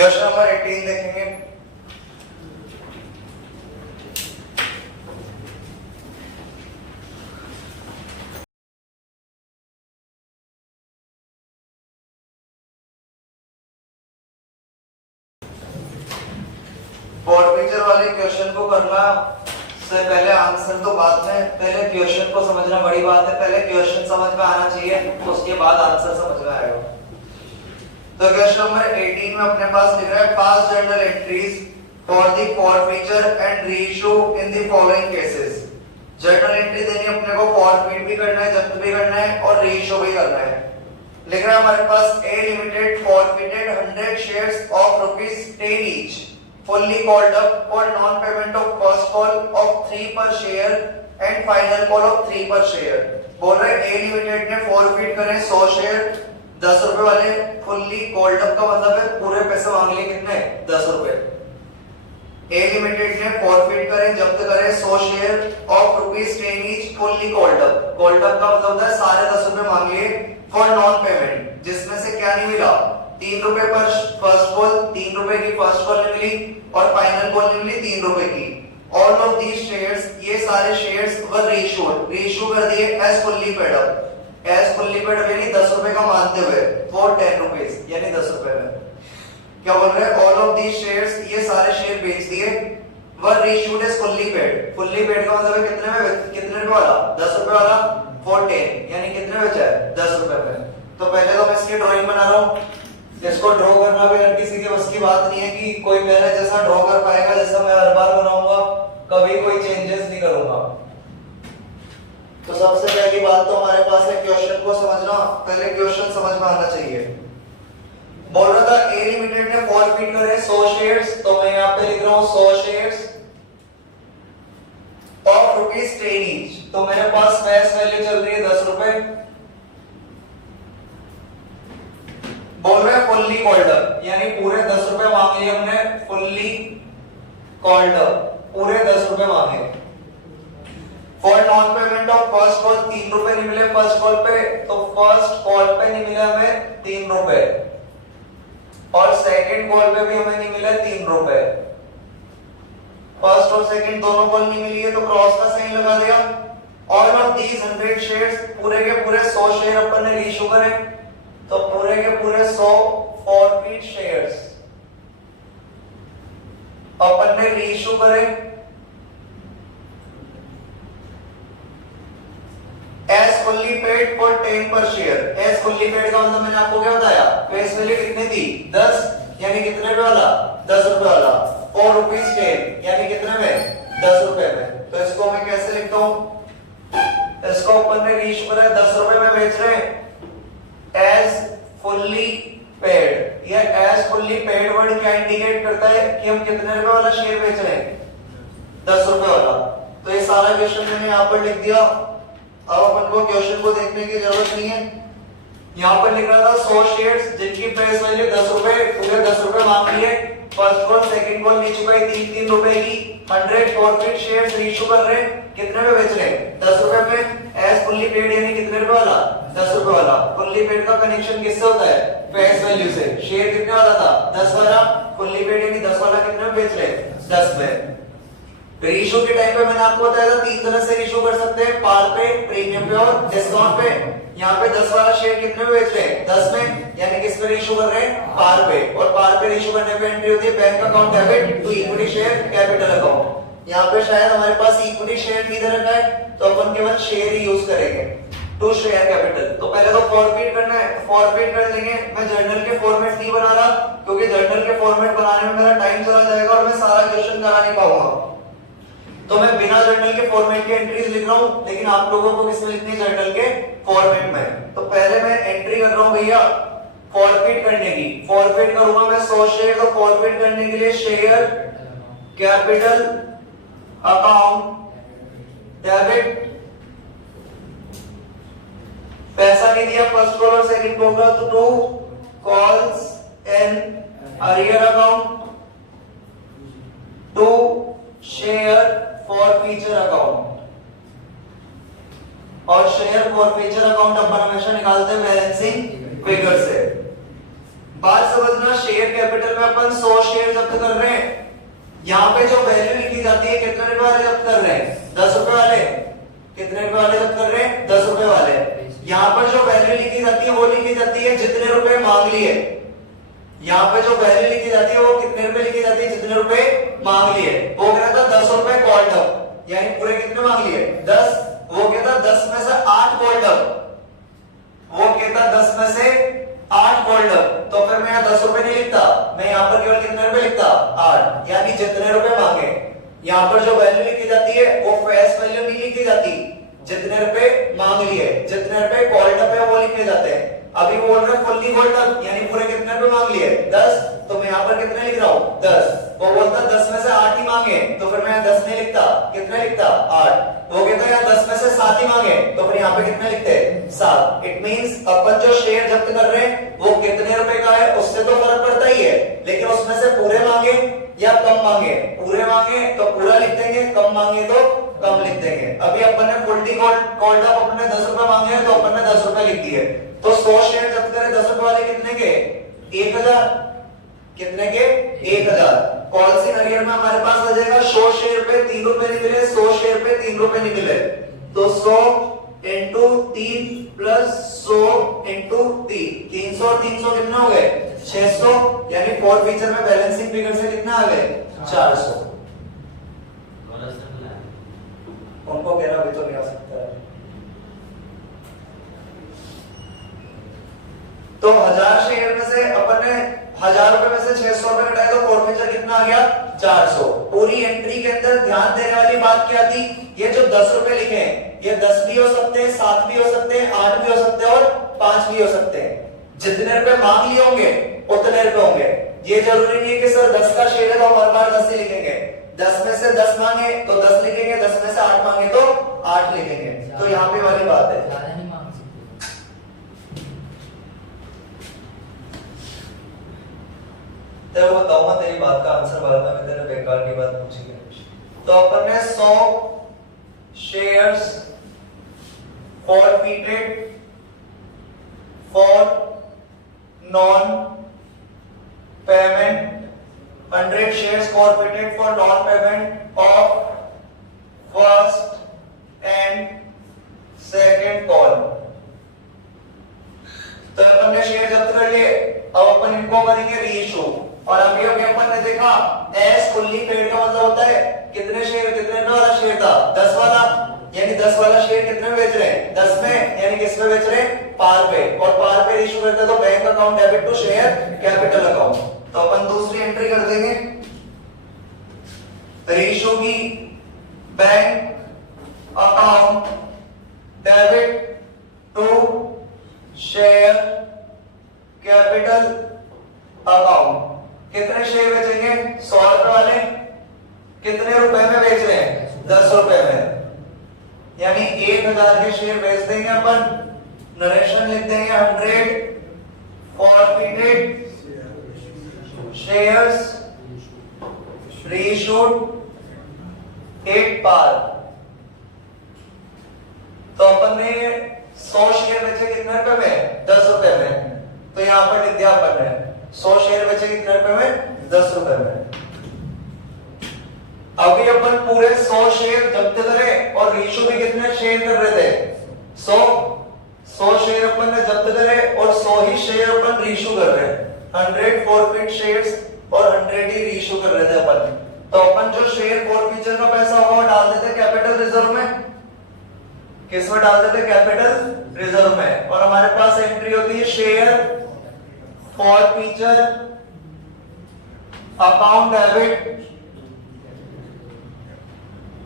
Question number 18 देखेंगे। फॉर्फीचर वाले question को करना से पहले आंसर तो बाद में, पहले क्वेश्चन को समझना बड़ी बात है। पहले क्वेश्चन समझ में आना चाहिए, उसके बाद आंसर समझ में आएगा। तो क्वेश्चन नंबर 18 में अपने पास लिख रहा है पास journal entries for the forfeiture and reissue in the following cases. Journal entry देनी अपने को, फॉरफीट भी करना है, जब्त भी करना है और रीइश्यू भी करना है। लिख रहा है हमारे पास A limited forfeited 100 shares of ₹10 each fully called up for non-payment of first call of 3 per share and final call of 3 per share। बोल रहे ए लिमिटेड ने फॉरफिट करे 100 शेयर 10 रुपए वाले, फुल्ली कॉल्ड अप का मतलब है पूरे पैसे मांग लिए, कितने 10 रुपए। ए लिमिटेड ने फॉरफिट करे, जब्त करे 100 share of ₹10 each fully called up. Called up का मतलब है सारे 10 रुपए मांग लिए फॉर नॉन पेमेंट, जिसमें से क्या नहीं मिला, 3 रुपए पर फर्स्ट कॉल, 3 रुपए की फर्स्ट कॉल नहीं मिली और फाइनल कॉल नहीं मिली 3 रुपए की। ऑल ऑफ दीज शेयर्स, ये सारे शेयर्स वर रीइश्यूड, रीइश्यू कर दिए as fully paid up. As fully paid up यानी 10 रुपए का मानते हुए फॉर 10 रुपीस यानी 10 रुपए में। क्या बोल रहे हैं, ऑल ऑफ दीज शेयर्स, ये सारे शेयर बेच दिए, were reissued as fully paid. Fully paid का मतलब है कितने रुपए वाला, 10 रुपए वाला फॉर 10 यानी कितने बचा है, 10 रुपए में। तो पहले तो मैं इसकी ड्राइंग बना रहा हूं। इसको ड्रॉ करना भी हर किसी के बस की बात नहीं है कि कोई पहले जैसा ड्रॉ कर पाएगा जैसा मैं हर बार बनाऊंगा, कभी कोई चेंजेस नहीं करूंगा। तो सबसे पहली बात तो हमारे पास है क्वेश्चन को समझना, पहले क्वेश्चन समझ में आना चाहिए। बोल रहा था ए लिमिटेड ने फॉरफिट करे 100 शेयर्स, तो मैं यहां पे लिख रहा हूं 100 शेयर्स ऑफ ₹10 ईच। तो मेरे पास फेस वैल्यू चल रही है 10 रुपए। बोल रहे फुल्ली कॉल्ड अप यानी पूरे 10 रुपए मांगे हमने, फुल्ली कॉल्ड अप पूरे 10 रुपए मांगे। For non payment of first call 3 रुपए नहीं मिले फर्स्ट कॉल पे, तो फर्स्ट कॉल पे नहीं मिला हमें 3 रुपए और सेकंड कॉल पे भी हमें नहीं मिला 3 रुपए। फर्स्ट और सेकंड दोनों कॉल नहीं मिली है तो क्रॉस का साइन लगा दिया। ऑल ऑफ दीज 100 शेयर्स, पूरे के पूरे 100 शेयर अपन ने रीइश्यू करे, तो पूरे के पूरे 100 फॉरफिट शेयर्स अपन ने रीइश्यू करे एज फुल्ली पेड फॉर 10 पर शेयर। एज फुल्ली पेड का मतलब मैंने आपको क्या बताया, फेस वैल्यू कितनी थी 10 यानी कितने रुपए वाला, 10 रुपए वाला, और ₹10 यानी कितने में, 10 रुपए में। तो इसको मैं कैसे लिखता हूं, इसको अपन ने रीइश्यू करा 10 रुपए में बेच रहे हैं एज फुल्ली पेड। ये एज फुल्ली पेड वर्ड क्या इंडिकेट करता है कि हम कितने रुपए वाला शेयर बेच रहे हैं, 10 रुपए वाला। तो ये सारा क्वेश्चन मैंने यहाँ पर लिख दिया। अब अपन को क्वेश्चन को देखने की जरूरत नहीं है। यहाँ पर लिख रहा था 100 शेयर्स जिनकी फेस वैल्यू 10 रुपए, पूरे 10 रुपए मांग लिए, फर्स्ट कॉल सेकंड कॉल नहीं चुकाई 3 रुपए की, 100 फॉरफिट शेयर्स रीइश्यू कर रहे हैं, कितने में बेच रहे हैं, 10 रुपए में। एज फुल्ली पेड यानी कितने रुपए वाला, 10 रुपए वाला। फुल्ली पेड का कनेक्शन किससे होता है, फेस वैल्यू से। शेयर कितने वाला था, 10 वाला, फुल्ली पेड यानी 10 वाला कितने में बेच रहे हैं, 10 में। रीइश्यू के टाइम पे मैंने आपको बताया था 3 तरह से रीइश्यू कर सकते हैं, पार पे, प्रीमियम पे और डिस्काउंट पे। यहाँ पे 10 वाला शेयर कितने में बेच रहे हैं, 10 में, यानी किस पे रीइश्यू कर रहे हैं, पार पे। और पार पे रीइश्यू करने पे एंट्री होती है bank account debit to equity share capital account. यहाँ पे शायद हमारे पास इक्विटी शेयर की तरह का है, तो अपन केवल शेयर ही यूज करेंगे टू शेयर कैपिटल। तो पहले तो फॉरफिट करना है, फॉरफिट कर लेंगे। मैं जर्नल के फॉर्मेट नहीं बना रहा क्योंकि जर्नल के फॉर्मेट बनाने में मेरा टाइम चला जाएगा और मैं सारा क्वेश्चन करा नहीं पाऊंगा। तो मैं बिना जर्नल के फॉर्मेट के एंट्रीज लिख रहा हूं, लेकिन आप लोगों को किसमें लिखनी है, जर्नल के फॉर्मेट में। तो पहले मैं एंट्री कर रहा हूं भैया फॉरफिट करने की। फॉरफिट करूंगा मैं 100 शेयर, तो फॉरफिट करने के लिए शेयर कैपिटल अकाउंट डेबिट, पैसा नहीं दिया फर्स्ट कॉल और सेकंड कॉल का, तो 2 calls in arrear account, 2 share forfeiture account. और शेयर फॉरफीचर अकाउंट अपन हमेशा निकालते हैं बैलेंसिंग फिगर से। बात समझना, शेयर कैपिटल में अपन 100 शेयर जब्त कर रहे हैं। यहाँ पे जो वैल्यू लिखी जाती है कितने रुपए वाले जब्त कर रहे हैं? 10 रुपए वाले। कितने रुपए वाले जब्त कर रहे हैं? 10 रुपए वाले। यहाँ पर जो वैल्यू लिखी जाती है वो लिखी जाती है जितने रुपए मांग लिए। यहाँ पे जो वैल्यू लिखी जाती है वो कितने रुपए लिखी जाती है? जितने रुपए मांग लिए। वो कह रहा था 10 रुपए कॉल्ड अप, यानी पूरे कितने मांग लिए? 10। वो कहता 10 में से 8 कॉल्ड अप। वो कहता 10 में से 8 कॉल्ड अप। तो फिर मैं यहाँ 10 रुपए नहीं लिखता, मैं यहाँ पर केवल कितने रुपए लिखता? 8, यानी जितने रुपए मांगे। यहाँ पर जो वैल्यू लिखी जाती है वो फेस वैल्यू नहीं लिखी जाती, जितने रुपए मांग लिए, जितने रुपए कॉल्ड अप है वो लिखे जाते हैं। अभी वो बोल रहे फुल्ली कॉल्ड अप, यानी पूरे कितने रुपए मांग लिए? 10। तो मैं यहाँ पर कितने लिख रहा हूँ? 10। वो बोलता 10 में से 8 ही मांगे, तो फिर मैं यहाँ 10 नहीं लिखता, कितने लिखता? 8। वो कहता है 10 में से 7 ही मांगे, तो फिर यहाँ पे कितने लिखते? 7। इट मींस अपन जो शेयर जब्त कर रहे हैं वो कितने रुपए का है उससे तो फर्क पड़ता ही है, लेकिन उसमें से पूरे मांगे या कम मांगे। पूरे मांगे तो पूरा लिख देंगे, कम मांगे तो कम लिख देंगे। अभी अपन ने फुल्ली कॉल्ड अप अपने 10 रुपए मांगे हैं तो अपन ने 10 रुपए लिख दिए। तो 100 शेयर जब्त करें 10 रुपए वाले कितने के? 1000। कितने के? 1000। कौन सी नरियर में हमारे पास आ जाएगा? 100 शेयर पे 3 रुपए नहीं मिले, 100 शेयर पे 3 रुपए नहीं मिले, तो 100 इंटू 3 प्लस 100 इंटू 3, 300 और 300 कितना हो गए? 600, यानी फोर्थ फीचर में बैलेंसिंग फिगर से कितना आ गए? 400। उनको कह रहा अभी तो नहीं आ सकता है। तो 1000 शेयर में से अपन ने 1000 रुपए में से 600 रुपए घटाए तो फोर्थ फीचर कितना आ गया? 400। पूरी एंट्री के अंदर ध्यान देने वाली बात क्या थी? ये जो 10 रुपए लिखे हैं ये 10 भी हो सकते हैं, 7 भी हो सकते हैं, 8 भी हो सकते हैं और 5 भी हो सकते हैं। जितने रुपए मांग लिए होंगे उतने रुपए होंगे। ये जरूरी नहीं है कि सर 10 का शेयर है तो हर बार 10 ही लिखेंगे। 10 में से 10 मांगे तो 10 लिखेंगे, 10 में से 8 मांगे तो 8 लिखेंगे। तो यहाँ पे वाली बात है। तो बताऊंगा तेरी बात का आंसर बाद में, तेरे बेकार की बात पूछी गई। तो अपन ने 100 shares forfeited for non payment, 100 shares forfeited for non payment of first and second call। तो अपन ने शेयर जब्त कर लिए, अब अपन इनको करेंगे रीइश्यू। और अभी अपन ने देखा एस फुल्ली पेड का मतलब होता है कितने शेयर, कितने वाला शेयर था? 10 वाला, यानी 10 वाला शेयर कितने में बेच रहे हैं? 10 में, यानी किस में बेच रहे हैं? पार पे। और पार पे इशू करते हैं तो bank account debit to share capital account. तो अपन दूसरी एंट्री कर देंगे, रेशियो की bank account debit to share capital account. कितने शेयर बेचेंगे? 100 रुपए वाले। कितने रुपए में बेच रहे हैं? 10 रुपए में, यानी 1000 के शेयर बेच देंगे अपन। नरेशन लिख देंगे 100 forfeited shares reissued at par। तो अपन ने 100 शेयर बेचे कितने रुपए में? 10 रुपए में। तो यहां पर लिख दिया अपन ने 100 शेयर बेचे कितने रुपए में? 10 रुपए में। अभी अपन पूरे 100 शेयर जब्त करें और रीइश्यू भी कितने शेयर कर रहे थे? 100 शेयर अपन ने जब्त करे और 100 ही शेयर अपन रीइश्यू कर रहे हैं। 100 फॉरफिट शेयर्स और 100 ही रीइश्यू कर रहे थे अपन। तो अपन जो शेयर फॉरफीचर का पैसा होगा वो डाल देते कैपिटल रिजर्व में। किस में डाल देते? कैपिटल रिजर्व में। और हमारे पास एंट्री होती है share forfeiture account debit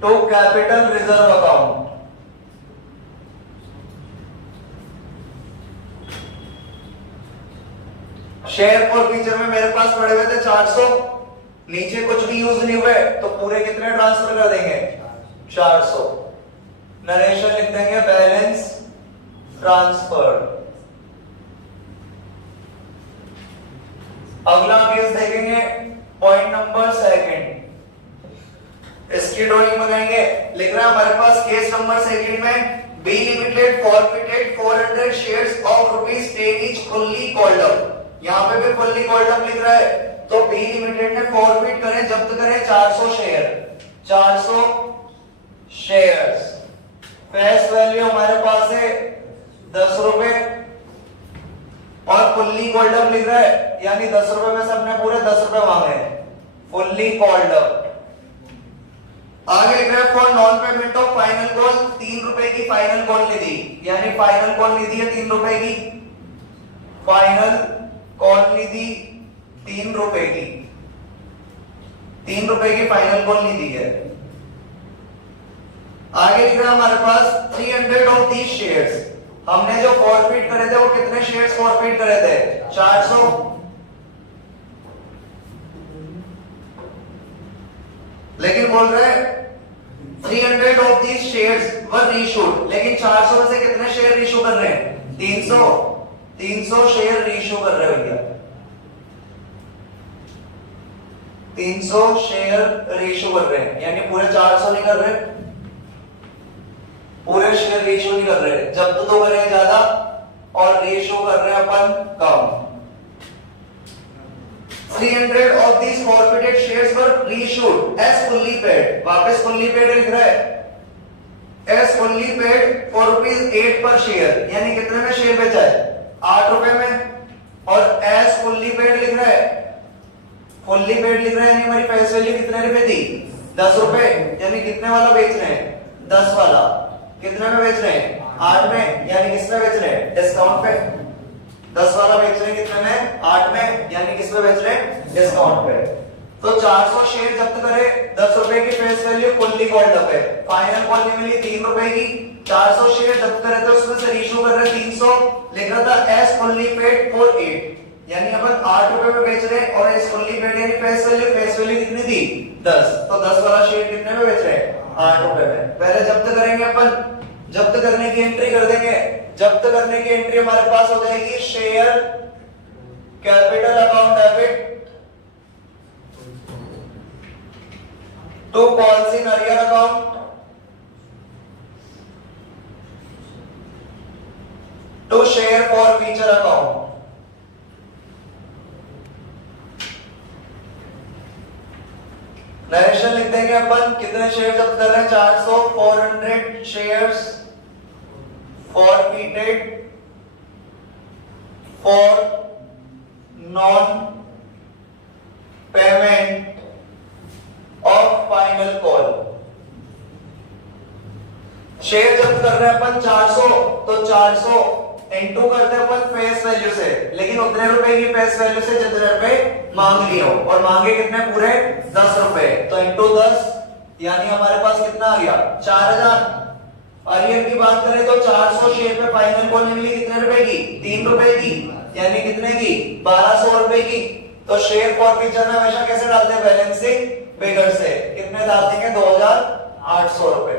to capital reserve account. Share forfeiture में मेरे पास पड़े हुए थे 400, नीचे कुछ भी यूज नहीं हुए तो पूरे कितने ट्रांसफर कर देंगे? 400। नरेशन लिख देंगे बैलेंस ट्रांसफर। अगला केस देखेंगे पॉइंट नंबर 2। इसकी ड्राइंग मंगाएंगे। लिख रहा है हमारे पास केस नंबर 2 में B limited forfeited 400 shares of rupees 10 each fully called up. यहाँ पे भी फुल्ली कॉल्ड अप लिख रहा है, तो बी लिमिटेड ने फॉरफिट करे, जब्त करे 400 शेयर, 400 शेयर्स। फेस वैल्यू हमारे पास है 10 रुपए और फुल्ली कॉल्ड अप लिख रहा है, यानी 10 रुपए में से अपने पूरे 10 रुपए मांगे, फुल्ली कॉल्ड अप। आगे लिख रहा है for non payment of final call, 3 रुपए की फाइनल कॉल निधि, यानी फाइनल कॉल निधि है 3 रुपए की, फाइनल कॉल निधि 3 रुपए की, 3 रुपए की फाइनल कॉल निधि है। आगे लिख रहा है हमारे पास 300 ऑफ दीज शेयर्स, हमने जो फॉरफिट करे थे वो कितने शेयर्स फॉरफिट करे थे? 400। लेकिन बोल रहे हैं 300 of these shares were reissued, लेकिन 400 में से कितने शेयर रीइश्यू कर रहे हैं? 300 शेयर रीइश्यू कर रहे हो भैया, 300 शेयर रीइश्यू कर रहे हैं, यानी पूरे 400 नहीं कर रहे, पूरे शेयर रीइश्यू नहीं कर रहे, जब्त तो कर रहे हैं ज्यादा और रीइश्यू कर रहे हैं अपन कम। 300 of these forfeited shares were reissued as fully paid, वापस fully paid लिख रहा है, as fully paid for ₹8 पर शेयर, यानी कितने में शेयर बेचा है? 8 रुपए में। और as fully paid लिख रहा है, fully paid लिख रहा है, यानी हमारी फेस वैल्यू कितने रुपए थी? 10 रुपए, यानी कितने वाला बेच रहे हैं? 10 वाला। कितने में बेच रहे हैं? 8 में, यानी किसमें बेच रहे हैं? डिस्काउंट पे। 10 वाला बेच रहे हैं कितने में? 8 में, यानी किस पे बेच रहे हैं? डिस्काउंट पे। तो 400 शेयर जब्त करे, 10 रुपए की face value fully called up है, फाइनल कॉल नहीं मिली 3 रुपए की, 400 शेयर जब्त करे थे, उसमें से रीइश्यू कर रहे 300, लिख रहा था एज फुल्ली पेड फॉर 8, यानी अपन 8 रुपए में बेच रहे हैं और एज फुल्ली पेड यानी फेस वैल्यू कितनी थी? 10, तो 10 वाला शेयर कितने में बेच रहे हैं? 8 रुपए में। पहले जब्त करेंगे अपन, जब्त करने की एंट्री कर देंगे, जब्त करने की एंट्री हमारे पास हो जाएगी share capital account debit to पॉलिसी नरियर account to share forfeiture account. Narration लिख देंगे अपन, कितने शेयर जब्त कर रहे हैं? 400, 400 shares forfeited for non payment of final call। Share जब्त कर रहे हैं अपन 400, तो 400 इंटू करते हैं अपन फेस वैल्यू से, लेकिन उतने रुपए की फेस वैल्यू से जितने रुपए मांग लिए हो, और मांगे कितने? पूरे 10 रुपए, तो इंटू 10, यानी हमारे पास कितना आ गया? 4000। अरियर की बात करें तो 400 शेयर पे फाइनल कॉल मिली कितने रुपए की? 3 रुपए की, यानी कितने की? 1200 रुपए की। तो शेयर फॉरफीचर में हमेशा कैसे डालते हैं? बैलेंसिंग फिगर से। कितने डाल देंगे? 2800 रुपए।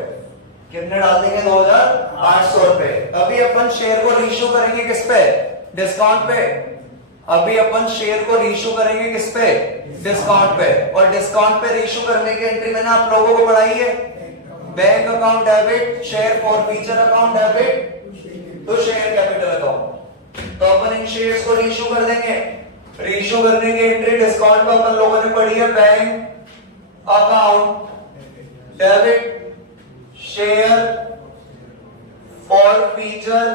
कितने डाल देंगे? 2800 रुपए। अभी अपन शेयर को रीइश्यू करेंगे किस पे? डिस्काउंट पे। अभी अपन शेयर को रीइश्यू करेंगे किस पे? डिस्काउंट पे। और डिस्काउंट पे रीइश्यू करने की एंट्री मैंने आप लोगों को पढ़ाई है, bank account debit, share forfeiture account debit to share capital account. तो अपन इन शेयर्स को रीइश्यू कर देंगे। रीइश्यू करने की एंट्री डिस्काउंट में अपन लोगों ने पढ़ी है, bank account debit share forfeiture,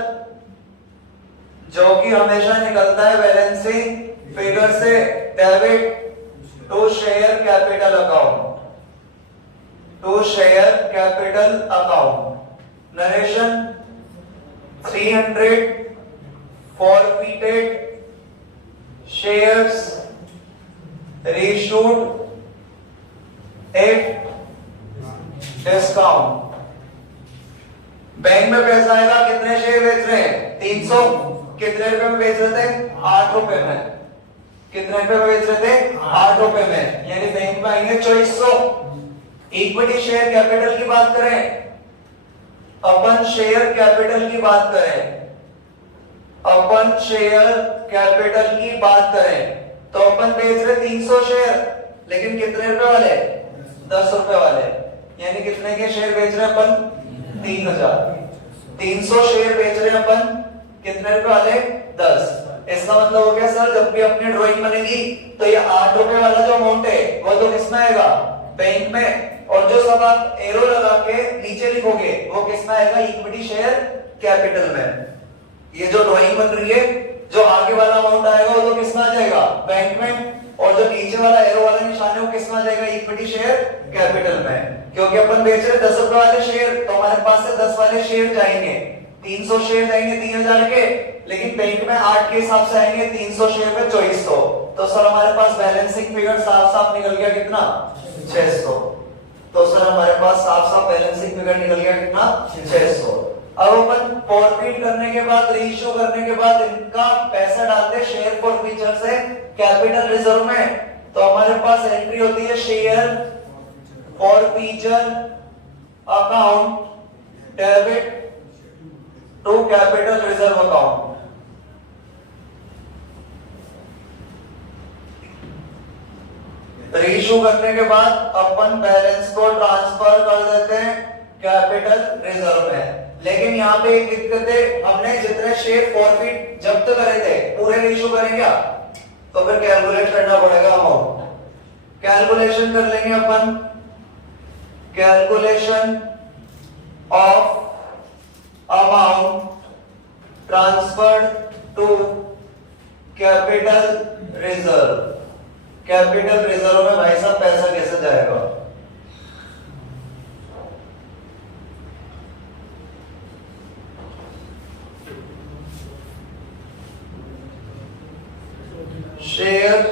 जो कि हमेशा निकलता है बैलेंसिंग फिगर से, debit to share capital account, to share capital account. Narration 300 forfeited shares reissued at discount। बैंक में पैसा आएगा, कितने शेयर बेच रहे हैं? 300। कितने रुपए में बेच रहे थे? 8 रुपए में। कितने रुपए में बेच रहे थे? 8 रुपए में, यानी बैंक में आएंगे 2400। इक्विटी शेयर कैपिटल की बात करें, अपन शेयर कैपिटल की बात करें, अपन शेयर कैपिटल की बात करें, तो अपन बेच रहे 300 शेयर, लेकिन कितने रुपए वाले? 10 रुपए वाले, यानी कितने के शेयर बेच रहे अपन? 3000। 300 शेयर बेच रहे अपन कितने रुपए वाले 10। इसका मतलब हो गया सर जब भी अपनी ड्राइंग बनेगी तो ये 8 रुपए वाला जो अमाउंट है वो तो किसमें आएगा, बैंक में, और जो सब आप एरो लगा के नीचे लिखोगे वो किसमें आएगा, इक्विटी शेयर कैपिटल में। ये जो ड्राइंग बन रही है जो आगे वाला अमाउंट आएगा वो तो किसमें आ जाएगा, बैंक में, और जो नीचे वाला एरो वाला निशान है वो किसमें आ जाएगा, इक्विटी शेयर कैपिटल में। क्योंकि अपन बेच रहे 10 रुपए वाले शेयर तो हमारे पास से 10 वाले शेयर जाएंगे, 300 शेयर जाएंगे 3000 के, लेकिन बैंक में 8 के हिसाब से आएंगे 300 शेयर पे 2400। तो सर हमारे पास बैलेंसिंग फिगर साफ साफ निकल गया कितना, 600। तो सर हमारे पास साफ साफ बैलेंसिंग फिगर निकल गया कितना, 600। अब अपन फॉरफिट करने के बाद, रीइश्यू करने के बाद इनका पैसा डालते शेयर फॉरफीचर से कैपिटल रिजर्व में। तो हमारे पास एंट्री होती है share forfeiture account debit to capital reserve account. Reissue करने के बाद अपन बैलेंस को ट्रांसफर कर देते हैं कैपिटल रिजर्व में। लेकिन यहाँ पे एक दिक्कत है, हमने जितने शेयर फॉरफिट जब्त करे थे पूरे रीइश्यू करेंगे क्या, तो फिर कैलकुलेट करना पड़ेगा अमाउंट। कैलकुलेशन कर लेंगे अपन, calculation of amount transferred to capital reserve. Capital reserve में भाई साहब पैसा कैसे जाएगा, शेयर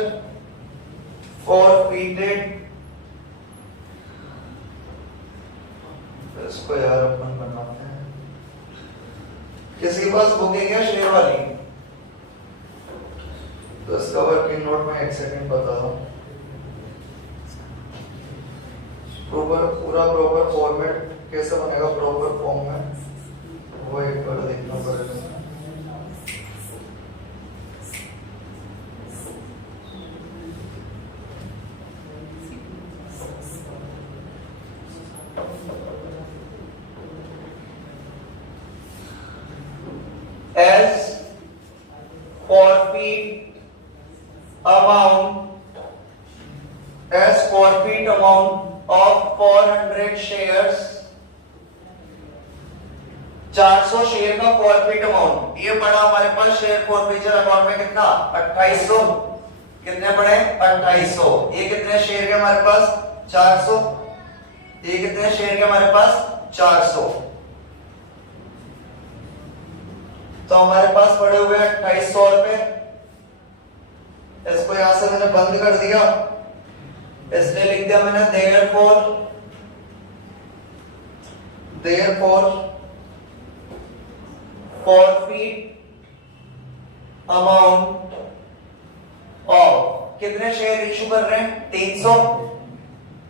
फॉरफिटेड, इसको यार अपन बनाते हैं। किसी के पास बुक है क्या शेयर वाली, तो इसका वर्किंग नोट में 1 सेकंड बता रहा हूं। पूरा प्रॉपर फॉर्मेट कैसे बनेगा प्रॉपर फॉर्म में, वो एक बार देखना पड़ेगा। As forfeit amount of 400 shares, 400 share का फॉरफिट अमाउंट, ये पड़ा हमारे पास शेयर फॉरफीचर अकाउंट में कितना, 2800। कितने पड़े, 2800। ये कितने शेयर के हमारे पास, 400। ये कितने शेयर के हमारे पास, 400। तो हमारे पास पड़े हुए 2800 रुपए। इसको यहां से मैंने बंद कर दिया, इसलिए लिख दिया मैंने therefore forfeit amount of, कितने शेयर इशू कर रहे हैं, 300।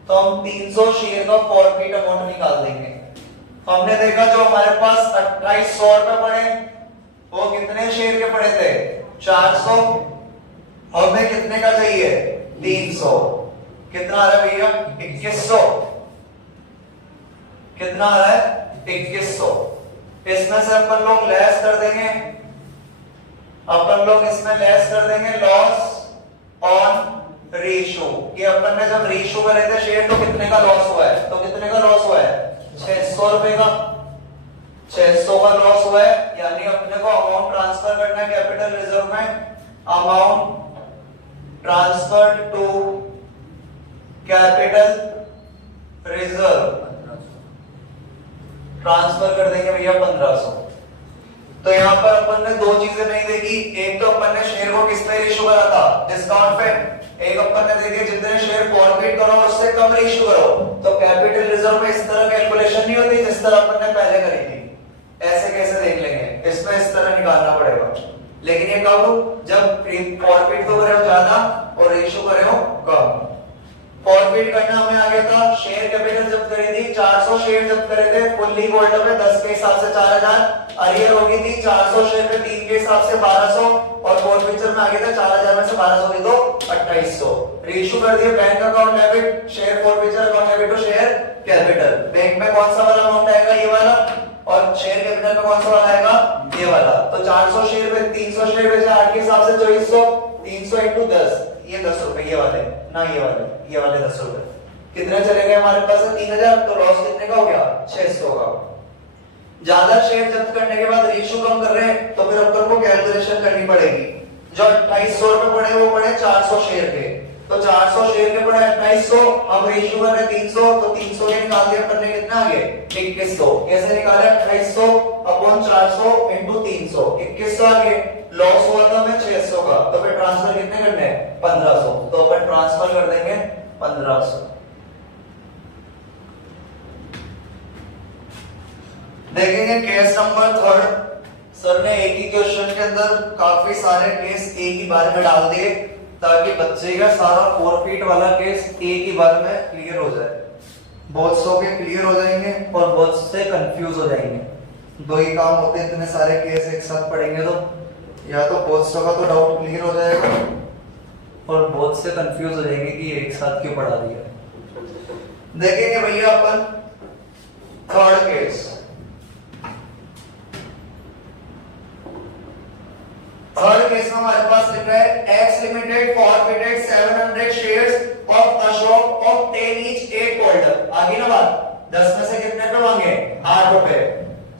तो हम 300 शेयर का फॉरफिट अमाउंट निकाल देंगे। हमने देखा जो हमारे पास 2800 रुपए पड़े वो कितने शेयर के पड़े थे, 400। हमें कितने का चाहिए, 300। कितना आ रहा है भैया, 2100। कितना आ रहा है, 2100। इसमें से अपन लोग लेस कर देंगे, अपन लोग इसमें लेस कर देंगे लॉस ऑन रीइश्यू। कि अपन ने जब रीइश्यू करे थे शेयर तो कितने का लॉस हुआ है, तो कितने का लॉस हुआ है, 600 रुपए का। 600 का लॉस हुआ है, यानी अपने को अमाउंट ट्रांसफर करना है कैपिटल रिजर्व में। Amount transferred to capital reserve transfer कर देंगे भैया 1500। तो यहाँ पर अपन ने दो चीजें नहीं देखी, एक तो अपन ने शेयर को किस पे इशू करा था, डिस्काउंट पे। एक अपन ने देखी जितने शेयर फॉरफिट करो उससे कम इशू करो। तो कैपिटल रिजर्व में इस तरह कैलकुलेशन नहीं होती जिस तरह अपन ने पहले करी थी। ऐसे कैसे देख लेंगे, इसमें इस तरह निकालना पड़ेगा। लेकिन ये कब, जब फॉरफिट तो करे हो ज्यादा और इशू करे हो कम। फॉरफिट करना हमें आ गया था, शेयर कैपिटल जब करी थी 400 शेयर जब करे थे फुल्ली गोल्ड में 10 के हिसाब से 4000, अरियर हो गई थी 400 शेयर पे 3 के हिसाब से 1200, और फॉरफिचर में आ गया था 4000 में से 1200 की तो 2800। रीइश्यू कर दिया bank account debit share forfeiture account debit to share capital. Bank में कौन सा वाला अमाउंट आएगा, ये वाला, और शेयर कैपिटल में कौन सा वाला आएगा, ये वाला। तो 400 शेयर में 300 शेयर में 8 के हिसाब से 2400, 300 इंटू 10, ये 10 रुपए, ये वाले ना, ये वाले 10 रुपए कितने चले गए हमारे पास? 3000। तो लॉस कितने का हो गया? 600 का। ज्यादा शेयर जब्त करने के बाद रेशियो कम कर रहे हैं, तो फिर अपन को कैलकुलेशन करनी पड़ेगी। जो 2800 रुपए पड़े वो पड़े 400 शेयर के, तो 400 शेयर के पड़े 2800, हम रेशियो कर रहे हैं 300, तो 300 के निकाल दिया अपन ने, कितना आ गए? 2100। कैसे निकाला? 2800 अपॉन 400 इंटू 300, 2100 आ गए। लॉस हुआ था हमें 600 का, तो फिर ट्रांसफर कितने करने हैं? 1500। तो अपन ट्रांसफर कर देंगे 1500। देखेंगे केस नंबर 3। सर ने एक ही क्वेश्चन के अंदर काफी सारे केस एक ही बार में डाल दिए, ताकि बच्चे का सारा फोरफीट वाला केस एक ही बार में क्लियर हो जाए। बहुत सौ के क्लियर हो जाएंगे और बहुत से कंफ्यूज हो जाएंगे। दो ही काम होते हैं, इतने सारे केस एक साथ पढ़ेंगे तो या तो बहुत सौ का तो डाउट क्लियर हो जाएगा और बहुत से कंफ्यूज हो जाएंगे कि एक साथ क्यों पढ़ा दिया। देखेंगे भैया अपन थर्ड केस। थर्ड केस में हमारे पास लिखा है x limited forfeited 700 shares of Ashok of 10 each 8 holder. आगे ना बात, 10 में से कितने रुपए मांगे? 8 रुपए।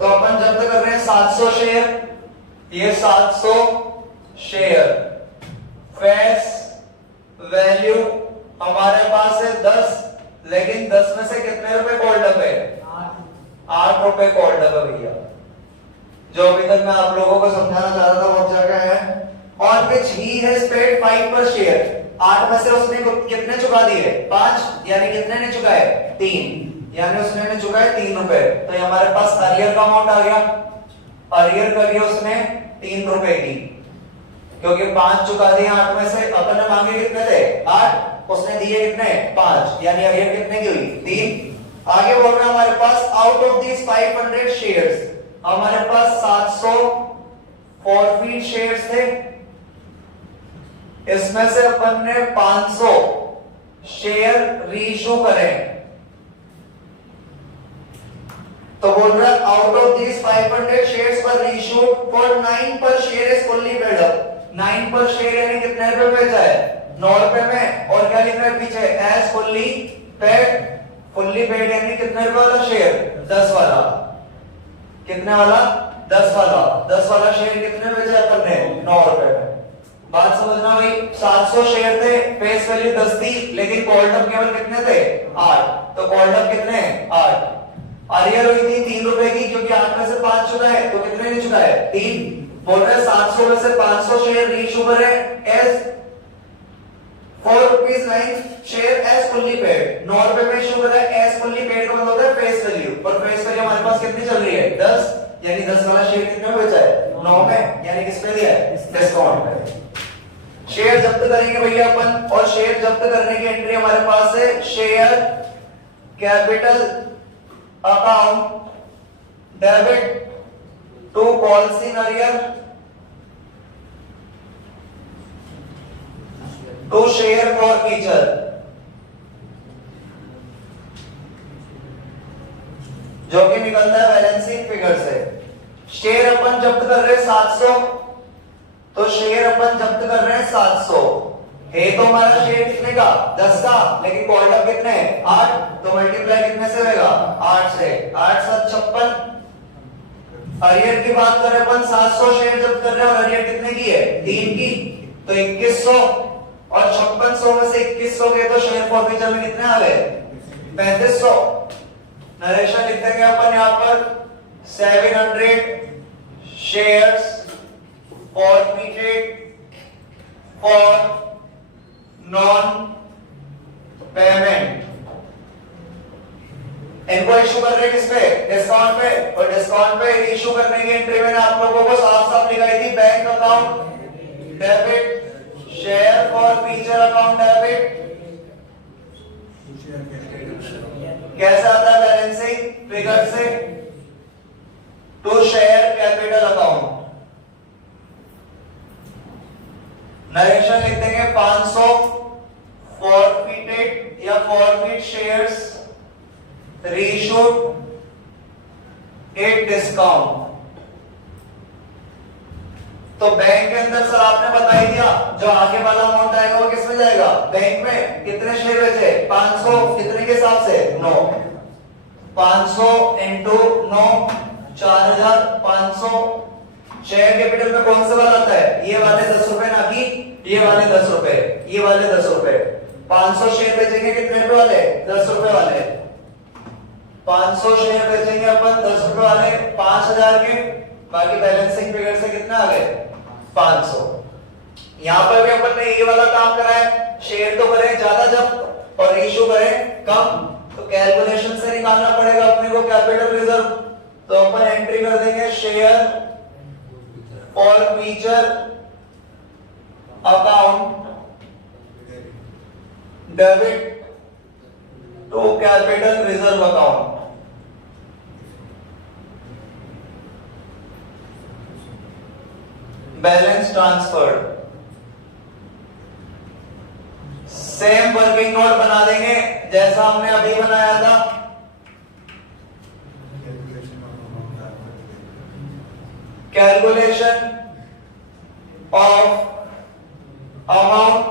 तो अपन जब्त कर रहे हैं 700 शेयर, ये 700 शेयर। फेस वैल्यू हमारे पास है 10, लेकिन 10 में से कितने रुपए कॉल्ड अप है? 8 रुपए कॉल्ड अप है भैया। जो अभी तक मैं आप लोगों को समझाना चाह रहा था वो जगह है। On which he has paid 5 पर शेयर। 8 में से उसने कितने चुका दिए? 5, यानी कितने ने चुकाए? 3, यानी उसने ने चुकाए 3 रुपए। तो ये हमारे पास अरियर का अमाउंट आ गया। अरियर करिए उसने 3 रुपए की, क्योंकि 5 चुका दिए 8 में से। अपन ने मांगे कितने थे? 8, उसने दिए कितने? 5, यानी अरियर कितने की हुई? 3। आगे बोल रहे हैं हमारे पास आउट ऑफ दीस 500 शेयर्स, हमारे पास 700 फॉरफीट शेयर्स थे। इसमें से अपन ने 500 शेयर रीइश्यू करे। तो बोल रहा है आउट ऑफ दीस 500 शेयर्स पर रीइश्यूड फॉर 9 पर share is fully paid up. 9 पर शेयर यानी कितने रुपए बेचा है? 9 रुपए में। और क्या लिख रहा है पीछे? As fully paid. Fully paid यानी कितने रुपए वाला शेयर? 10 वाला। कितने वाला? 10 वाला। 10 वाला शेयर कितने बेचा अपन ने? 9 रुपए में। बात समझना भाई। 700 शेयर थे, फेस वैल्यू 10 थी, लेकिन कॉल्ड अप केवल कितने थे? 8। तो कॉल्ड अप कितने? 8। अरियर हुई थी 3 रुपए की, क्योंकि 8 में से 5 चुका है, तो कितने ने चुका है? 3। बोल रहे 700 में से 500 शेयर रीइश्यू करे as 4 rupees 9 share as fully paid. 9 रुपए में इशू करा एज फुल्ली पेड का मतलब होता है फेस वैल्यू, और फेस वैल्यू हमारे पास कितनी चल रही है? 10, यानी 10 वाला शेयर कितने में बेचा है? 9 में, यानी किस पे दिया है? डिस्काउंट पे। शेयर जब्त करेंगे भैया अपन, और शेयर जब्त करने की एंट्री हमारे पास है share capital account debit to policy arrear to share forfeiture. जो कि निकलता है बैलेंस शीट फिगर से। शेयर अपन जब्त कर रहे हैं 700, तो शेयर अपन जब्त कर रहे हैं 700 है। तो हमारा शेयर कितने का? 10 का, लेकिन कॉल्ड अप कितने? 8। तो मल्टीप्लाई कितने से होगा? 8 से। 8 7 56। अरियर की बात करें अपन, 700 शेयर जब्त कर रहे हैं और अरियर कितने की है? 3 की। तो 2100, और 5600 में से 2100 के तो शेयर फॉरफीचर में कितने आ गए? 3500। नरेशन लिख देंगे अपन यहां पर 700 shares forfeited for non payment। इनको इशू कर रहे हैं किस पे? डिस्काउंट पे। और डिस्काउंट पे इशू करने की एंट्री मैंने आप लोगों को साफ साफ लिखाई थी, bank account debit share forfeiture account debit. कैसा आता है बैलेंसिंग फिगर से? To share capital account. Narration लिख देंगे 500 फॉरफिटेड या forfeit shares reissued at discount. तो बैंक के अंदर सर आपने बता ही दिया, जो आगे वाला अमाउंट आएगा वो किसमें जाएगा, बैंक में। कितने शेयर बेचे, 500, कितने के हिसाब से, 9। 500 इंटू 9, 4500। शेयर कैपिटल में कौन सा वाला आता है, ये वाले 10 रुपए, ना कि ये वाले 10 रुपए, ये वाले 10 रुपए। 500 शेयर बेचेंगे कितने रुपए वाले, 10 रुपए वाले। 500 शेयर बेचेंगे अपन 10 रुपए वाले 5000 के, बाकी बैलेंसिंग फिगर से कितना आ गए, 500। यहां पर भी अपन ने ये वाला काम करा है, शेयर तो करें ज्यादा जब और इशू करें कम, तो कैलकुलेशन से निकालना पड़ेगा अपने को कैपिटल रिजर्व। तो अपन एंट्री कर देंगे शेयर और feature account debit to capital reserve account. Balance transferred, same working note बना देंगे जैसा हमने अभी बनाया था। Calculation of amount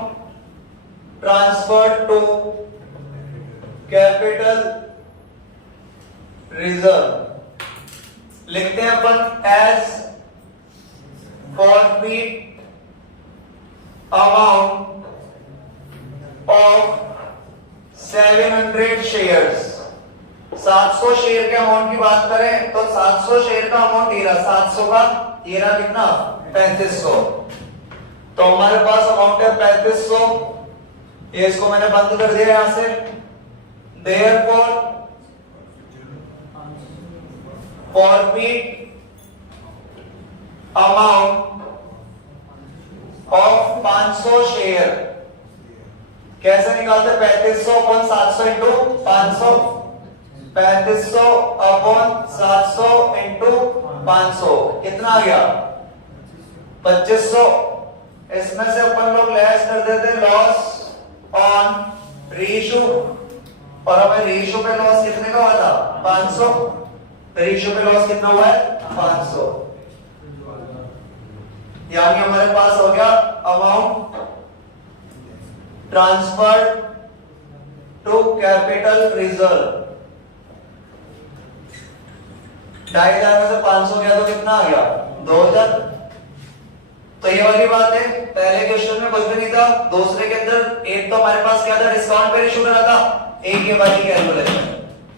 transferred to capital reserve लिखते हैं अपन as forfeit amount of 700 shares। 700 share के अमाउंट की बात करें तो 700 शेयर का अमाउंट ये रहा, 700 का ये रहा कितना, 3500। तो हमारे पास अमाउंट है 3500, ये इसको मैंने बंद कर दिया यहां से। Therefore forfeit amount of 500 share कैसे निकालते, 3500 अपॉन 700 इंटू 500, 3500 अपॉन 700 इंटू 500 कितना आ गया, 2500। इसमें से अपन लोग लेस कर देते लॉस ऑन रीइशू, और हमें रीइशू पे लॉस कितने का हुआ था, 500। रीइशू पे लॉस कितना हुआ है, 500। यानी हमारे पास हो गया amount transferred to capital reserve. 2500 में से 500 गया तो कितना आ गया, 2000। तो ये वाली बात है, पहले क्वेश्चन में कुछ भी नहीं था, दूसरे के अंदर एक तो हमारे पास क्या था, डिस्काउंट पे इशू करा था, एक ये वाली कैलकुलेशन।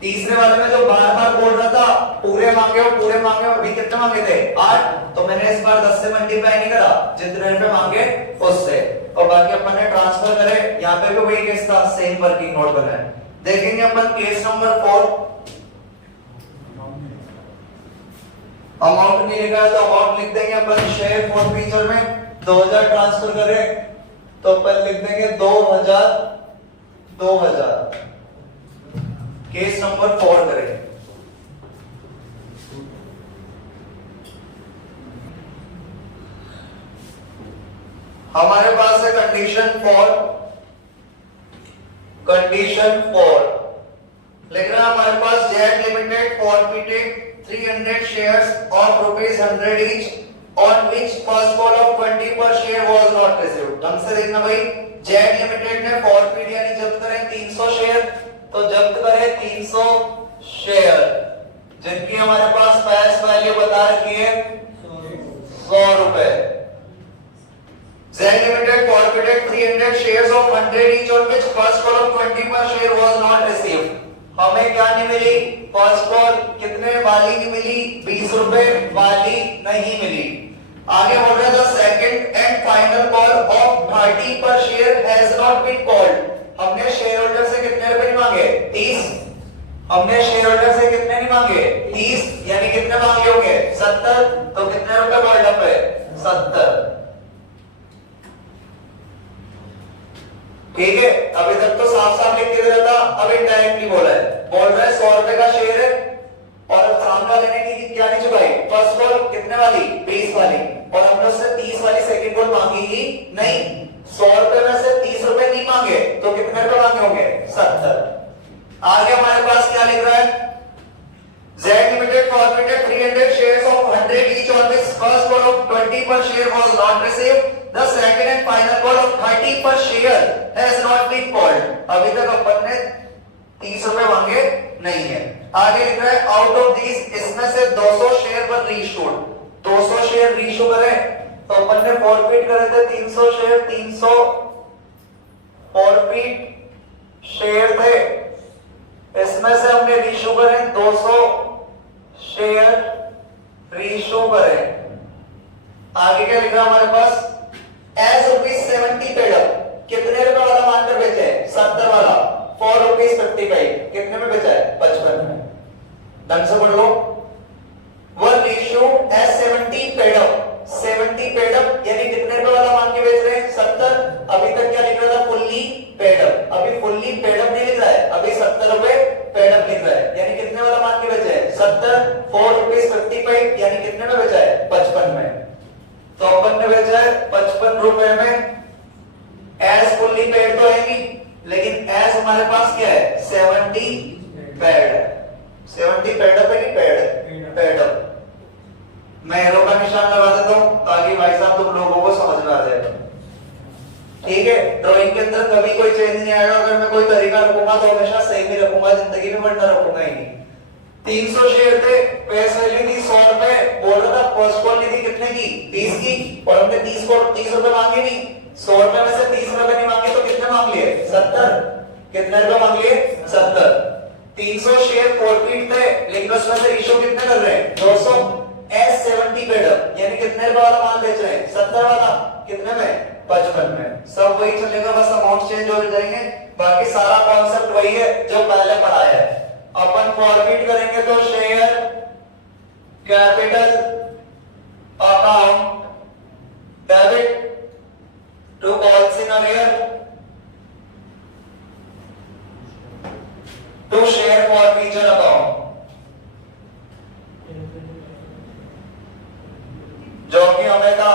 तीसरे वाले में जो बार बार बोल रहा था पूरे मांगे हो पूरे मांगे हो, अभी कितने मांगे थे, 8, तो मैंने इस बार 10 से मल्टीप्लाई नहीं करा, जितने रुपए मांगे उससे, और बाकी अपन ने ट्रांसफर करे। यहाँ पे भी वही केस था, सेम वर्किंग नोट बना है। देखेंगे अपन केस नंबर 4। अमाउंट नहीं लिखा है तो अमाउंट लिख देंगे अपन, शेयर फॉर फीचर में 2000 ट्रांसफर करें तो अपन लिख देंगे 2000। केस नंबर 4 करें। हमारे पास है कंडीशन 4। कंडीशन 4 लिख रहा है हमारे पास, Jet limited forfeited 300 shares of ₹100 each on which first call of 20 per share was not received। ढंग से देखना भाई, जेट लिमिटेड ने फॉरफिट यानी जब्त करें 300 शेयर, तो जब्त करें 300 शेयर जिनकी हमारे पास फेस वैल्यू बता रखी है 100 रुपए। Jet limited forfeited 300 shares of 100 each on which first call of 20 per share was not received। हमें क्या नहीं मिली, फर्स्ट कॉल कितने वाली नहीं मिली, 20 रुपए वाली नहीं मिली। आगे बोल रहा था second and final call of 30 पर share has not been called. हमने शेयर होल्डर से कितने रुपए नहीं मांगे, 30। हमने शेयर होल्डर से कितने नहीं मांगे, 30, यानी कितने मांगे होंगे, 70। तो कितने रुपए कॉल्ड अप है, 70। ठीक है, अभी तक तो साफ साफ लिख के दे रहा था, अब इनडायरेक्टली बोला है, बोल रहा है 100 रुपए का शेयर है और अब सामने वाले ने क्या नहीं चुकाई, फर्स्ट कॉल कितने वाली, 20 वाली, और हमने उससे 30 वाली सेकंड कॉल मांगी ही नहीं। 100 रुपए में से 30 रुपए नहीं मांगे तो कितने रुपए मांगे होंगे, 70। आगे हमारे पास क्या लिख रहा है, Z Limited forfeited 300 shares of 100 each on which first call of 20 per share was not received. The second and final call of 30 per share has not been called. अभी तक अपन ने 30 रुपए मांगे नहीं है. आगे लिख रहा है आउट ऑफ दीज, इसमें से 200 शेयर पर रीइशूड, 200 शेयर रीइशू करें तो अपन ने फॉरफिट करे थे 300 शेयर, 300 फॉरफिट शेयर थे, इसमें से हमने रीइशू करें 200 शेयर रीइशू करें. आगे क्या लिखा हमारे पास, एज ₹70 पेड अप, कितने रुपए वाला मानकर बेचे, 70 वाला, ₹4.55, कितने में बेचा है, 55 में. ढंग से पढ़ लो. Were reissued as 70 paid up, 70 paid up यानी कितने रुपए वाला मान के बेच रहे हैं, 70. अभी तक क्या लिख रहा था, फुल्ली पेड अप. अभी फुल्ली पेड अप नहीं लिख रहा है, अभी 70 रुपए पेड अप लिख रहा है. यानी कितने वाला मान के बेचा है, 70, ₹4.55 यानी कितने में बेचा है, 55 में. तो अपन ने बेचा है 55 रुपए में. एज फुल्ली पेड तो है नहीं, लेकिन एज हमारे पास क्या है, 70 पेड. 70 पेड अप है कि पेड अप. मैं एरो का निशान लगा देता हूं ताकि भाई साहब तुम लोगों को समझ में आ जाए. ठीक है, ड्राइंग के अंदर कभी कोई चेंज नहीं आएगा. अगर मैं कोई तरीका रखूंगा तो हमेशा सेम ही रखूंगा, जिंदगी में वरना रखूंगा ही नहीं. 300 शेयर थे, फेस वैल्यू थी 100 रुपए, बोल रहा था फर्स्ट कॉल थी कितने की, 20 की, और हमने 30 रुपए मांगे नहीं. 100 रुपए में से 30 रुपए नहीं मांगे तो कितने मांग लिए, 70. कितने रुपए मांग लिए, 70. 300 शेयर फॉरफिट थे, लेकिन उसमें से इशू कितने कर रहे हैं, 200. एस 70 पेड अप यानी कितने रुपए वाला माल बेच रहे हैं, 70 वाला, कितने में, 55 में. सब वही चलेगा, बस अमाउंट चेंज हो जाएंगे. बाकी सारा कॉन्सेप्ट वही है जो पहले पढ़ाया है. अपन फॉरफिट करेंगे तो share capital account debit to calls in arrear to share forfeiture account, जो कि हमेशा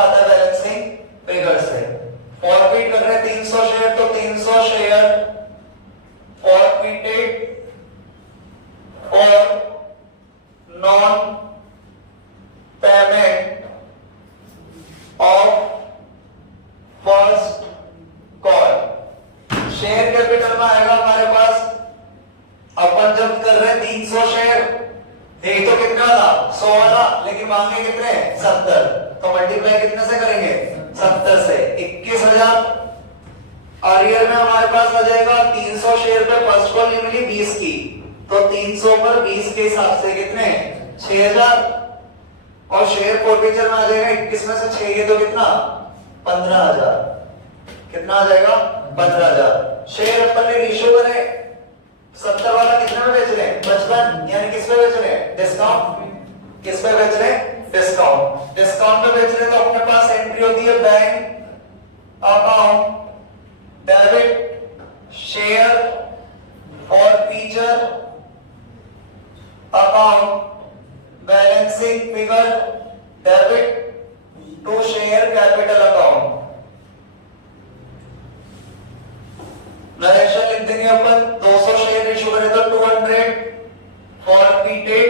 आता है बैलेंसिंग फिगर से. फॉरफिट कर रहे हैं 300 शेयर, तो 300 शेयर फॉरफिटेड और non payment of first call. Share capital में आएगा हमारे पास, अपन जब कर रहे हैं 300 शेयर, यही तो कितना था, 100 वाला, लेकिन मांगे कितने, 70. तो मल्टीप्लाई कितने से करेंगे, 70 से 21,000. अरियर में हमारे पास आ जाएगा 300 शेयर पे फर्स्ट कॉल मिली 20 की, तो 300 पर 20 के हिसाब से कितने, 6,000. और शेयर फॉरफीचर में आ जाएगा 21 में से 6, ये तो कितना, 15,000. कितना आ जाएगा, 15,000. शेयर अपन ने इशू करे 70 वाला, कितने में बेच रहे हैं, 55, यानी किस पे बेच रहे हैं, डिस्काउंट. किस पे बेच रहे हैं, डिस्काउंट. डिस्काउंट पे बेच रहे हैं तो अपने पास एंट्री होती है bank account debit share forfeiture account balancing figure debit to share capital account. Direction लिख देंगे अपन, 200 शेयर इशू करें तो 200 forfeited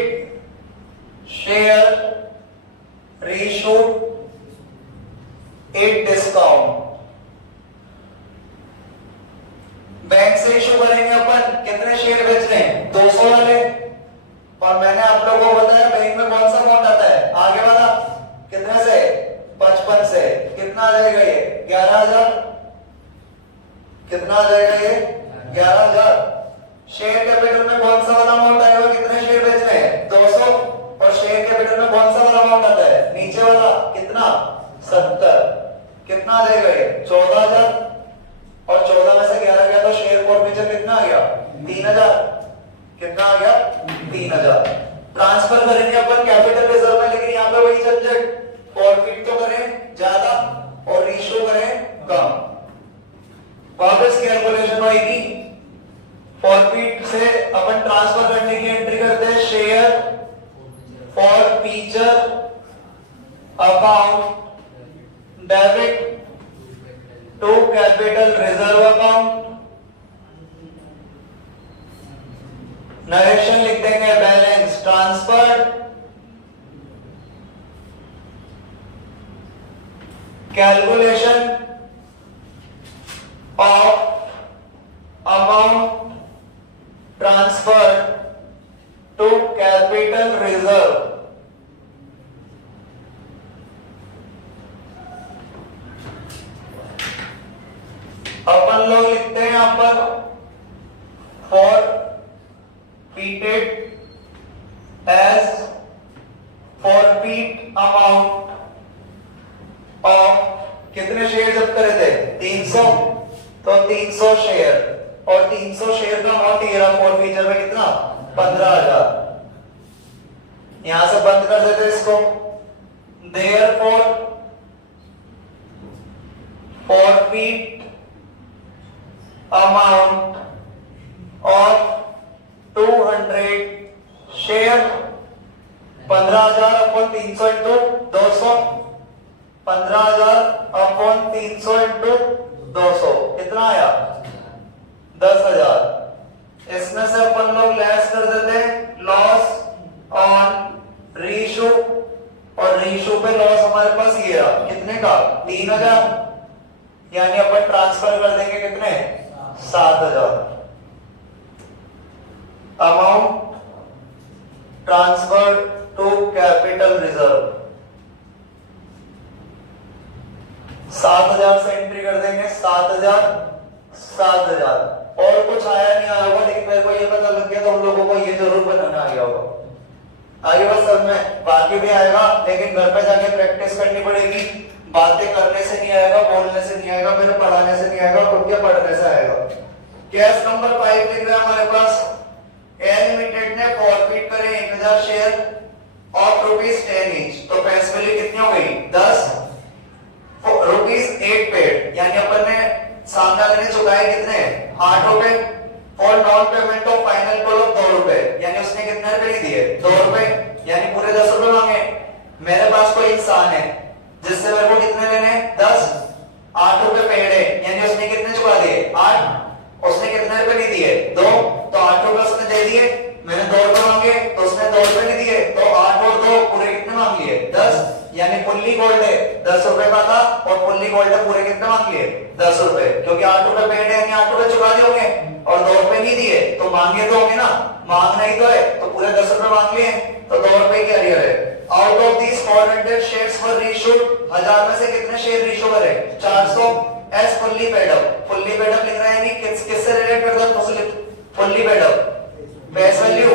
share reissued at discount. बैंक से इशू करेंगे अपन, कितने शेयर बेच रहे हैं, 200 वाले. और मैंने आप लोगों को बताया बैंक में कौन सा अमाउंट आता है, आगे वाला, कितने से, 55 से. कितना आ जाएगा ये, 11,000. कितना आ जाएगा ये, 11,000. शेयर कैपिटल में कौन सा वाला अमाउंट आएगा, कितने शेयर बेच रहे हैं, 200. और शेयर कैपिटल में कौन सा वाला अमाउंट आता है, नीचे वाला, कितना, 70. कितना आ जाएगा ये, 14,000. और 14 में से 11 गया तो शेयर फॉरफीचर कितना आ गया, 3,000. कितना आ गया, 3,000. ट्रांसफर करेंगे अपन कैपिटल रिजर्व में, लेकिन यहाँ पे वही सब्जेक्ट, फॉरफिट तो करें ज्यादा और रीइशू करें कम. वापस कैलकुलेशन होगी, फॉरफिट से अपन ट्रांसफर करने की एंट्री करते हैं share forfeiture account debit to capital reserve account. Narration लिख देंगे balance transfer calculation of amount transfer to capital reserve. अपन लोग लिखते हैं यहां पर forfeited as forfeit amount of कितने शेयर जब करे थे 300, तो 300 शेयर और 300 शेयर का अमाउंट ये रहा फॉरफीचर में कितना 15,000। यहां से बंद कर देते इसको। Therefore forfeit amount of 200 share 15,000 upon 300 into 200, 15,000 upon 300 into 200 कितना आया 10,000। इसमें से अपन लोग लेस कर देते लॉस ऑन रीइशू, और रीइशू पे लॉस हमारे पास ये रहा कितने का 3,000, यानी अपन ट्रांसफर कर देंगे कितने 7,000। Amount transferred to capital reserve 7,000 से एंट्री कर देंगे 7,000 7,000। और कुछ आया नहीं आया होगा, लेकिन मेरे को ये पता लग गया तो हम लोगों को ये जरूर बनाना आ गया होगा। आगे बस सब में बाकी भी आएगा, लेकिन घर पे जाके प्रैक्टिस करनी पड़ेगी। बातें करने से नहीं आएगा, बोलने से नहीं आएगा, मेरे पढ़ाने से नहीं आएगा, खुद के पढ़ने से आएगा। केस नंबर 5 लिख रहा है हमारे पास। ए लिमिटेड ने फॉरफिट करे 1,000 शेयर ऑफ ₹10 ईच, तो फेस वैल्यू कितनी हो गई 10 ₹8 पेड, यानी अपन ने सामने वाले ने चुकाए कितने 8 रुपए और non payment of final call of 2 रुपए, यानी उसने कितने रुपए दिए 2 रुपए, यानी पूरे 10 रुपए मांगे। मेरे पास कोई इंसान है जिससे मेरे को कितने लेने 10, 8 रुपए पेड है, यानी उसने कितने चुका दिए 8, उसने कितने रुपए नहीं दिए 2, तो 8 रुपए उसने दे दिए, मैंने 2 रुपए मांगे तो उसने 2 रुपए नहीं दिए, तो 8 और 2 पूरे कितने मांग लिए 10, यानी फुल्ली गोल्ड है 10 रुपए का था, और फुल्ली गोल्ड है पूरे कितने मांग लिए 10 रुपए, क्योंकि 8 रुपए पेड है, यानी 8 रुपए चुका दिए होंगे, और 2 रुपए नहीं दिए तो मांगे तो होंगे ना, मांगना ही तो है, तो पूरे 10 रुपए मांग लिए, तो 2 रुपए की अरियर है। Out of these 400 shares were reissued, 1000 में से कितने शेयर रीइश्यू करे 400 as fully paid up. Fully paid up लिख रहे हैं, यानी किससे रिलेट करता है fully paid up. Face value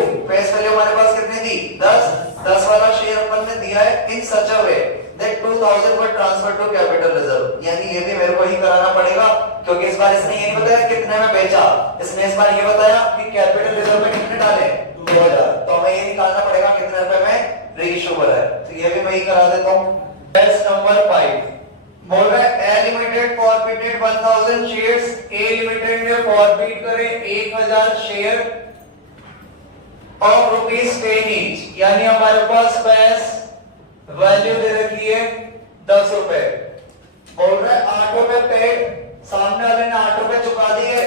हमारे पास कितनी थी 10 वाला शेयर अपन ने दिया है in such a way that 2000 were transfer to capital reserve, यानी ये भी मेरे को ही कराना पड़ेगा, क्योंकि इस बार इसने ये नहीं बताया कितने में बेचा, इसने इस बार ये बताया कि कैपिटल रिजर्व में कितने डाले 2000, तो हमें ये निकालना पड़ेगा कितने रुपए में रीइश्यू करा है, तो ये भी मैं ही करा देता हूं। टेस्ट नंबर 5 बोल रहा है ए लिमिटेड फॉरफिटेड 1000 शेयर्स, ए लिमिटेड ने फॉरफिट करे 1000 शेयर ऑफ ₹10 ईच, यानी हमारे पास फेस वैल्यू दे रखी है 10 रुपए। बोल रहा है 8 रुपए पेड, सामने वाले ने 8 रुपए चुका दिए,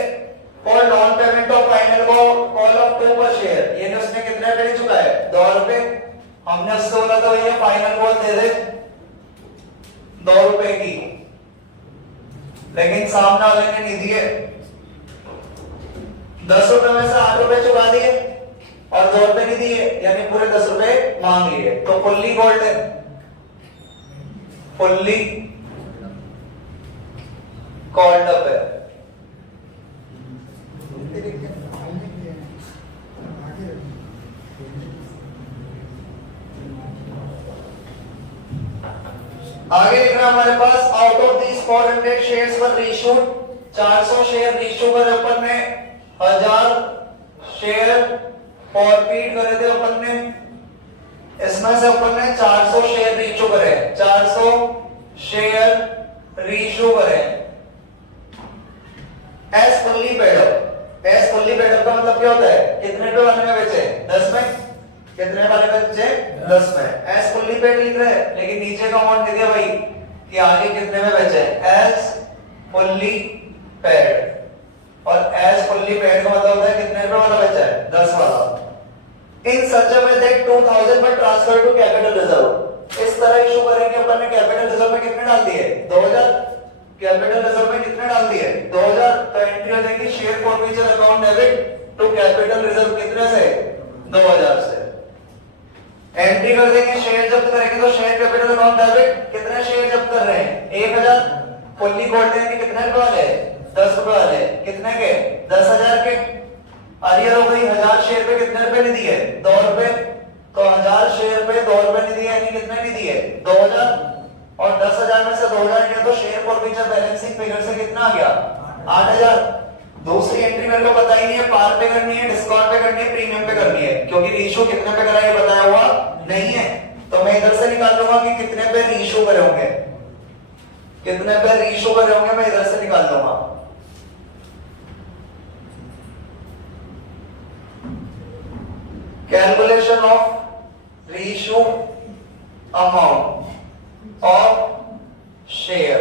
और non payment of final call of 2 पर शेयर, यानी उसने कितने रुपए चुकाए 2 रुपए। हमने उससे बोला था भैया फाइनल कॉल दे दे 2 रुपए की, लेकिन सामने वाले ने नहीं दिए, 10 रुपए में से 8 रुपए चुका दिए और 2 रुपए नहीं दिए, यानी पूरे 10 रुपए मांग लिए, तो फुल्ली गोल्ड है, फुल्ली कॉल्ड अप है। आगे लिख रहा हमारे पास out of these 400 shares were reissued, 400 share reissue करे अपन ने, 1000 शेयर फॉरफिट करे थे अपन ने, इसमें से अपन ने 400 शेयर रीइश्यू करे, 400 शेयर रीइश्यू करे as fully paid up. As fully paid up का मतलब क्या होता है कितने रुपए वाले में बेचे 10 में, कितने वाले में बेचे 10 में, एज फुल्ली पेड लिख रहे हैं, लेकिन नीचे का अमाउंट दे दिया भाई कि आगे कितने में बेचे एज फुल्ली पेड। और एज फुल्ली पेड का मतलब होता है कितने रुपए वाला बचा है, 10 वाला। इन सच अ वे दैट 2000 पर ट्रांसफर टू कैपिटल रिजर्व। इस तरह इशू करेंगे अपन ने कैपिटल रिजर्व में कितने डाल दिए, 2000। कैपिटल रिजर्व में कितने डाल दिए, 2000। तो एंट्री हो जाएगी share forfeiture account debit to capital reserve कितने से, 2000 से। एंट्री कर देंगे शेयर जब्त करेंगे तो शेयर कैपिटल अकाउंट डेबिट, कितने शेयर जब्त कर रहे हैं, 1000। फुल्ली गोल्ड लेंगे कितने रुपए वाले, 10 रुपए वाले, कितने के, 10,000 के। अरियर हो गई, 1000 शेयर पे कितने रुपए नहीं दिए, 2 रुपए। तो 1000 शेयर पे 2 रुपए नहीं दिए, यानी कितने नहीं दिए, 2000। और 10,000 में से 2000 किया तो शेयर फॉरफीचर बैलेंसिंग फिगर से कितना आ गया, 8000। दूसरी एंट्री मेरे को पता ही नहीं है, पार पे करनी है, डिस्काउंट पे करनी है, प्रीमियम पे करनी है, क्योंकि रीइशू कितने पे करा है बताया हुआ नहीं है। तो मैं इधर से निकाल लूंगा कि कितने पे रीइशू करे होंगे, कितने पे रीइशू करे होंगे, मैं इधर से निकाल लूंगा। Calculation of reissue amount of share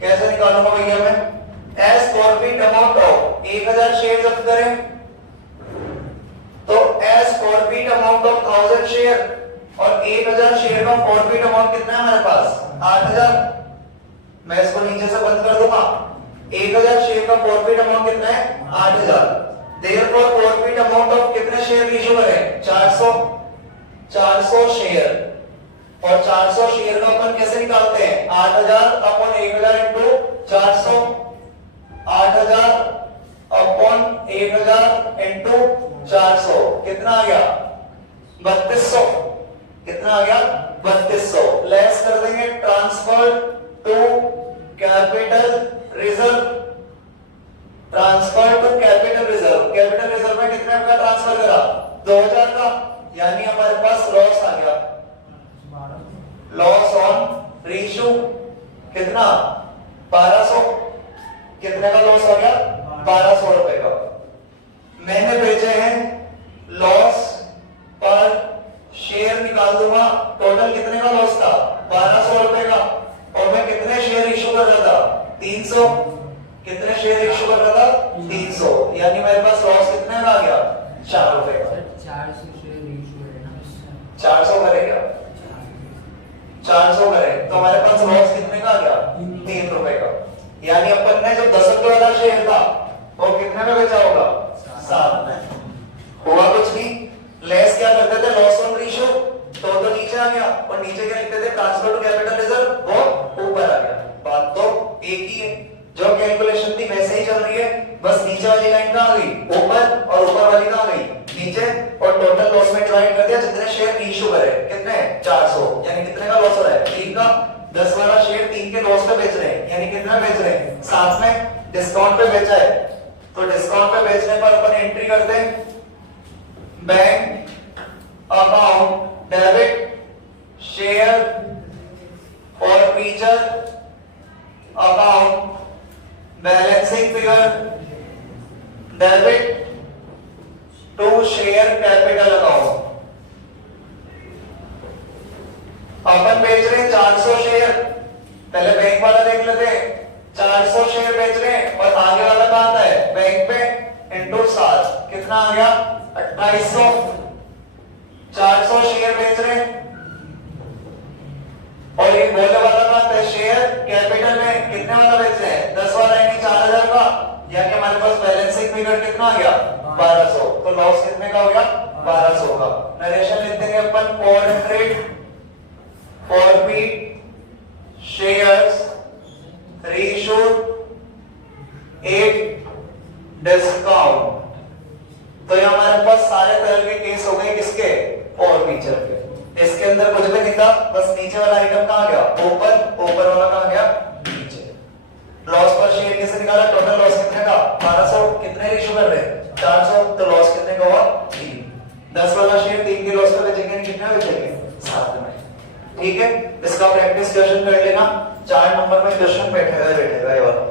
कैसे निकालूंगा भैया मैं, as forfeit amount of 1000 share जब्त करें तो as forfeit amount of 1000 share, और 1000 शेयर का फॉरफीट अमाउंट कितना है हमारे पास, 8000। मैं इसको नीचे से बंद कर दूंगा। 1000 शेयर का फॉरफीट अमाउंट कितना है, 8000। देयरफॉर फॉरफीट अमाउंट ऑफ कितने शेयर इशू करें, 400 शेयर। और 400 शेयर का अपन कैसे निकालते हैं, 8000 अपॉन 1000 इंटू 400। 8000 अपॉन 1000 इंटू 400 कितना आ गया, 3200। कितना आ गया, 3200। लेस कर देंगे transfer to capital reserve. Transfer to capital reserve, capital reserve में कितने का ट्रांसफर करा, 2000 का, यानी हमारे पास लॉस आ गया, लॉस ऑन रीइशू कितना, 1200। कितने का लॉस आ गया, 1200 रुपए का। मैंने बेचे हैं, लॉस पर शेयर निकाल दूंगा, टोटल कितने का लॉस था, 1200 रुपए का। और मैं कितने शेयर इशू कर रहा था, 300। कितने शेयर इशू कर रहा था, 300, यानी मेरे पास लॉस कितने का आ गया, 4 रुपए का। 400 शेयर इशू है ना, 400 करेगा, 400 करे तो हमारे पास लॉस कितने का आ गया, 3 रुपए का। यानी अपन ने जो 10 रुपए वाला शेयर था वो कितने में बेचा होगा, 7 में। हुआ कुछ नहीं, लेस क्या करते थे, लॉस ऑन रीइशू, तो नीचे आ गया, और नीचे क्या लिखते थे, ट्रांसफर टू कैपिटल रिजर्व, वो ऊपर आ गया। बात तो एक ही है, जो कैलकुलेशन थी वैसे ही चल रही है, बस नीचे वाली लाइन कहां आ गई, ऊपर, और ऊपर वाली कहां आ गई, नीचे। और टोटल लॉस में डिवाइड कर दिया जितने शेयर रीइशू करे, कितने, 400, यानी कितने का लॉस हो रहा है, 3 का। 10 वाला शेयर 3 के लॉस पे बेच रहे हैं, यानी कितना बेच रहे हैं, 7 में। डिस्काउंट पे बेचा है, तो डिस्काउंट पे बेचने पर अपन एंट्री करते हैं, bank account debit share forfeiture account balancing figure debit to share capital account. अपन बेच रहे हैं 400 शेयर, पहले बैंक वाला देख लेते हैं, 400 शेयर बेच रहे हैं, और आगे वाला कहां आता है, बैंक पे, इंटू 7 कितना आ गया, 2800। 400 शेयर बेच रहे हैं, और ये बोले वाला कहां आता है, शेयर कैपिटल में कितने वाला बेच रहे हैं, 10 वाला, यानी 4000 का, यानी हमारे पास बैलेंसिंग फिगर कितना आ गया, 1200। तो लॉस कितने का हो गया, 1200 का। नरेशन लिख देंगे अपन, 400 फॉरफीट शेयर्स रीइशूड 8 डिस्काउंट। तो ये हमारे पास सारे तरह के केस हो गए, किसके, फॉरफीचर के। इसके अंदर कुछ भी नहीं था, बस नीचे वाला आइटम कहां गया, ऊपर, ऊपर वाला कहां गया, नीचे। लॉस पर शेयर कैसे निकाला, टोटल लॉस कितने का, 1200। कितने रीइशू कर रहे हैं, 400, तो लॉस कितने का हुआ, 3। 10 वाला शेयर 3 के लॉस पे बेचेंगे, कितने बेचेंगे, 7 में। ठीक है, इसका प्रैक्टिस क्वेश्चन कर लेना, 4 नंबर में क्वेश्चन बैठेगा ये वाला।